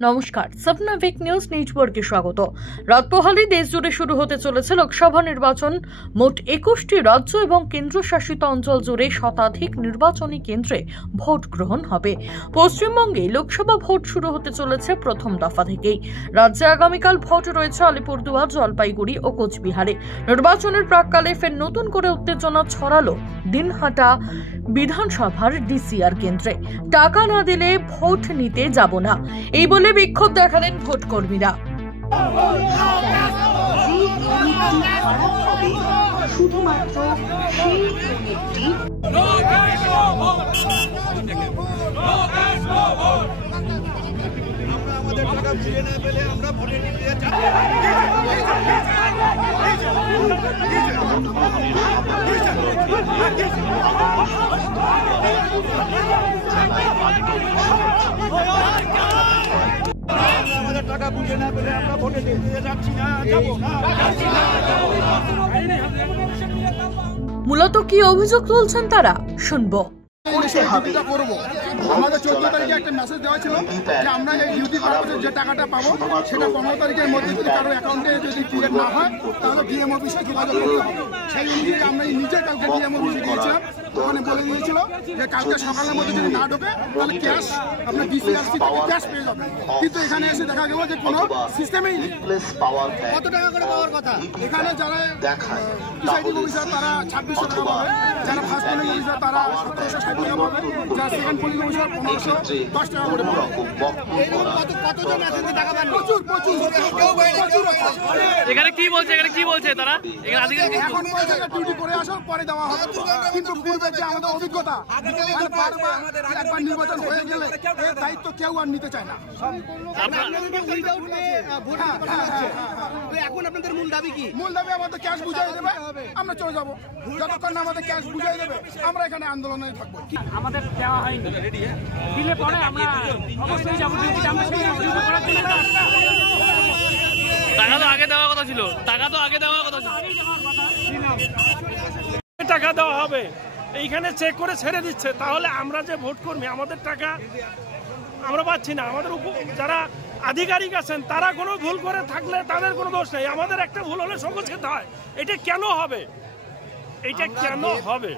নমস্কার, সবনাভিক নিউজ নেটওয়ার্কে স্বাগত। রাত পোহালে দেশ জুড়ে শুরু হতে চলেছে লোকসভা নির্বাচন। মোট 21টি রাজ্য এবং কেন্দ্রশাসিত অঞ্চল জুড়ে শতাধিক নির্বাচনী কেন্দ্রে ভোট গ্রহণ হবে। পশ্চিমবঙ্গে লোকসভা ভোট শুরু হতে চলেছে প্রথম দফা থেকেই। রাজ্যে আগামীকাল ভোট রয়েছে আলিপুরদুয়ার, জলপাইগুড়ি ও কোচবিহারে। নির্বাচনের প্রাককালে ফের নতুন করে উত্তেজনা ছড়ালো দিনহাটা বিধানসভার ডিসিআর কেন্দ্রে। টাকা না দিলে ভোট নিতে যাব না, এই বলে বিক্ষোভ দেখালেন ভোট কর্মীরা। শুধুমাত্র সেই ইউনিটটি আমাদের টাকা ফিরে না পেলে আমরা ভোটে নিতে যাব। আমাদের টাকা বুঝে না পেলে আমরা ভোটে দিতে যাচ্ছি না, যাব না। মূলত কি অভিযোগ তুলছেন তারা, শুনবো। আমাদের 14 তারিখে একটা মেসেজ দেওয়া ছিল যে আমরা এই ডিউটি পারপাসে যে টাকাটা পাবো সেটা 15 তারিখের মধ্যে যদি কারো অ্যাকাউন্টে যদি ক্লিয়ার না হয় তাহলে ডিএম অফিসে যোগাযোগ করতে হবে। সেই অনুযায়ী আমরা নিজে কালকে ডিএম অফিসে গিয়েছিলাম, ওখানে বলে দিয়েছিল যে কালকে সকালের মধ্যে যদি না ঢোকে তাহলে ক্যাশ আপনার ডিসিআরসি থেকে ক্যাশ পেয়ে যাবেন। কিন্তু এখানে এসে দেখা গেল যে কোনো সিস্টেমেই নেই। কত টাকা করে পাওয়ার কথা? এখানে যারা প্রিসাইডিং অফিসার তারা 2600 টাকা পাবে, যারা ফার্স্ট পোলিং অফিসার তারা 1760 টাকা পাবে, যারা সেকেন্ড পোলিং অফিসার 1510 টাকা করে পাবে। কতজন আছে যে টাকা পান? প্রচুর। এখানে কি বলছে তারা? এখন বলছে যে ডিউটি করে আসো, পরে দেওয়া হবে। কিন্তু পূর্বে যে আমাদের অভিজ্ঞতা, একবার নির্বাচন হয়ে গেলে এর দায়িত্ব কেউ আর নিতে চায় না। এখন আপনাদের মূল দাবি কি? মূল দাবি আমাদের ক্যাশ বুঝাই দেবে, আমরা চলে যাবো। যতক্ষণ না আমাদের ক্যাশ বুঝাই দেবে আমরা এখানে আন্দোলনে থাকবো। আমাদের দেওয়া হয়নি, দিলে পরে আমরা অবশ্যই যাবো। টাকা তো আগে দেওয়ার কথা ছিল, টাকা দেওয়া হবে। এইখানে চেক করে ছেড়ে দিচ্ছে, তাহলে আমরা যে ভোট কর্মী আমাদের টাকা আমরা পাচ্ছি না। আমাদের যারা আধিকারিক আছেন তারা কোনো ভুল করে থাকলে তাদের কোনো দোষ নেই, আমাদের একটা ভুল হলে সকল খেতে হয়। এটা কেন হবে? এটা কেন হবে?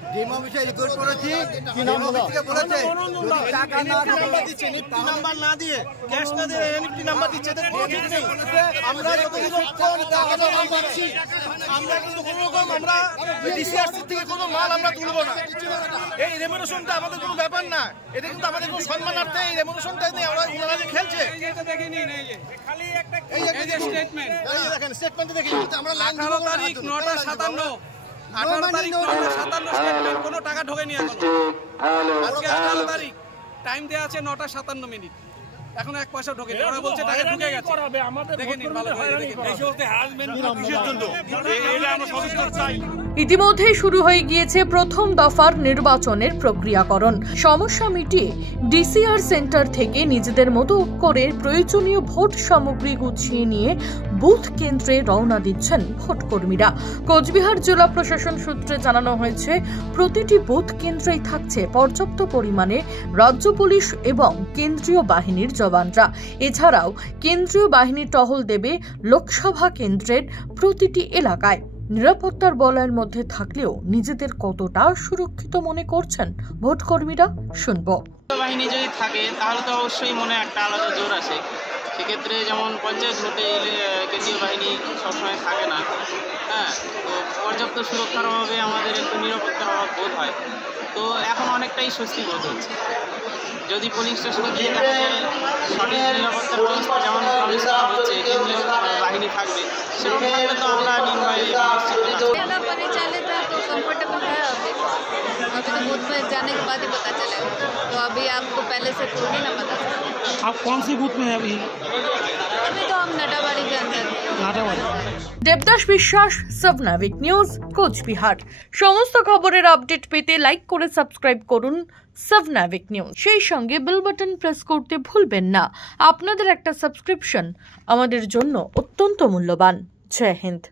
নাম্বার না দিয়ে ক্যাশ না দিয়ে এনএফটি নাম্বার দিচ্ছে, আমরা আমরা কিন্তু কোনো রকম আমরা ডিসিআরসি থেকে কোনো মাল আমরা তুলবো না। এই রেমুনেশনটা আমাদের কোনো ব্যাপার না, এটা কিন্তু আমাদের কোনো সম্মানার্থে এই রেমুনেশনটা নিয়ে ওরা যে খেলছে। দেখেন স্টেটমেন্টে দেখি আমরা 18 তারিখ 9:57 স্টেটমেন্ট, কোনো টাকা ঢোকেনি এখনো। আজকে 18 তারিখ, টাইম দেওয়া আছে 9:57। এখন 1 পয়সা ঢোকেনি, ওরা বলছে টাকা ঢুকে গেছে। দেখেন ভালো করে দেখেন এই সমস্ত হ্যারাসমেন্ট কিসের জন্য? এটা আমরা সদস্য চাই। ইতিমধ্যেই শুরু হয়ে গিয়েছে প্রথম দফার নির্বাচনের প্রক্রিয়াকরণ। সমস্যা মিটিয়ে ডিসিআর সেন্টার থেকে নিজেদের মতো করে প্রয়োজনীয় ভোট সামগ্রী গুছিয়ে নিয়ে বুথ কেন্দ্রে রওনা দিচ্ছেন ভোট কর্মীরা। কোচবিহার জেলা প্রশাসন সূত্রে জানানো হয়েছে, প্রতিটি বুথ কেন্দ্রেই থাকছে পর্যাপ্ত পরিমাণে রাজ্য পুলিশ এবং কেন্দ্রীয় বাহিনীর জওয়ানরা। এছাড়াও কেন্দ্রীয় বাহিনী টহল দেবে লোকসভা কেন্দ্রের প্রতিটি এলাকায়। নিরাপত্তার বলয়ের মধ্যে থাকলেও নিজেদের কতটা সুরক্ষিত মনে করছেন ভোট কর্মীরা, শুনবো। বাহিনী যদি থাকে তাহলে তো অবশ্যই মনে একটা আলাদা জোর আছে। সেক্ষেত্রে যেমন পঞ্চায়েত ভোটে কেন্দ্রীয় বাহিনী সবসময় থাকে না, হ্যাঁ, তো পর্যাপ্ত সুরক্ষার অভাবে আমাদের একটু নিরাপত্তার অভাব বোধ হয়। তো এখন অনেকটাই স্বস্তি বোধ হচ্ছে। যদি পুলিশ স্টেশনে গিয়ে দেখা যায় সঠিক নিরাপত্তার ব্যবস্থা যেমন প্রবেশ করা হচ্ছে, কেন্দ্রীয় বাহিনী থাকবে, সেরকম থাকলে তো আমরা নির্ভয়ে अभी तो बूथ में जाने के बाद ही पता चलेगा, तो अभी आपको पहले से थोड़ी ना पता चलेगा। आप कौन सी बूथ में है अभी? अभी तो हम नटाबाड़ी के अंदर। দেবদাস বিশ্বাস, সবনাভিক নিউজ, কোচবিহার। সমস্ত খবরের আপডেট পেতে লাইক করে সাবস্ক্রাইব করুন সবনাভিক নিউজ। সেই সঙ্গে বেল বাটন প্রেস করতে ভুলবেন না। আপনাদের একটা সাবস্ক্রিপশন আমাদের জন্য অত্যন্ত মূল্যবান। জয় হিন্দ।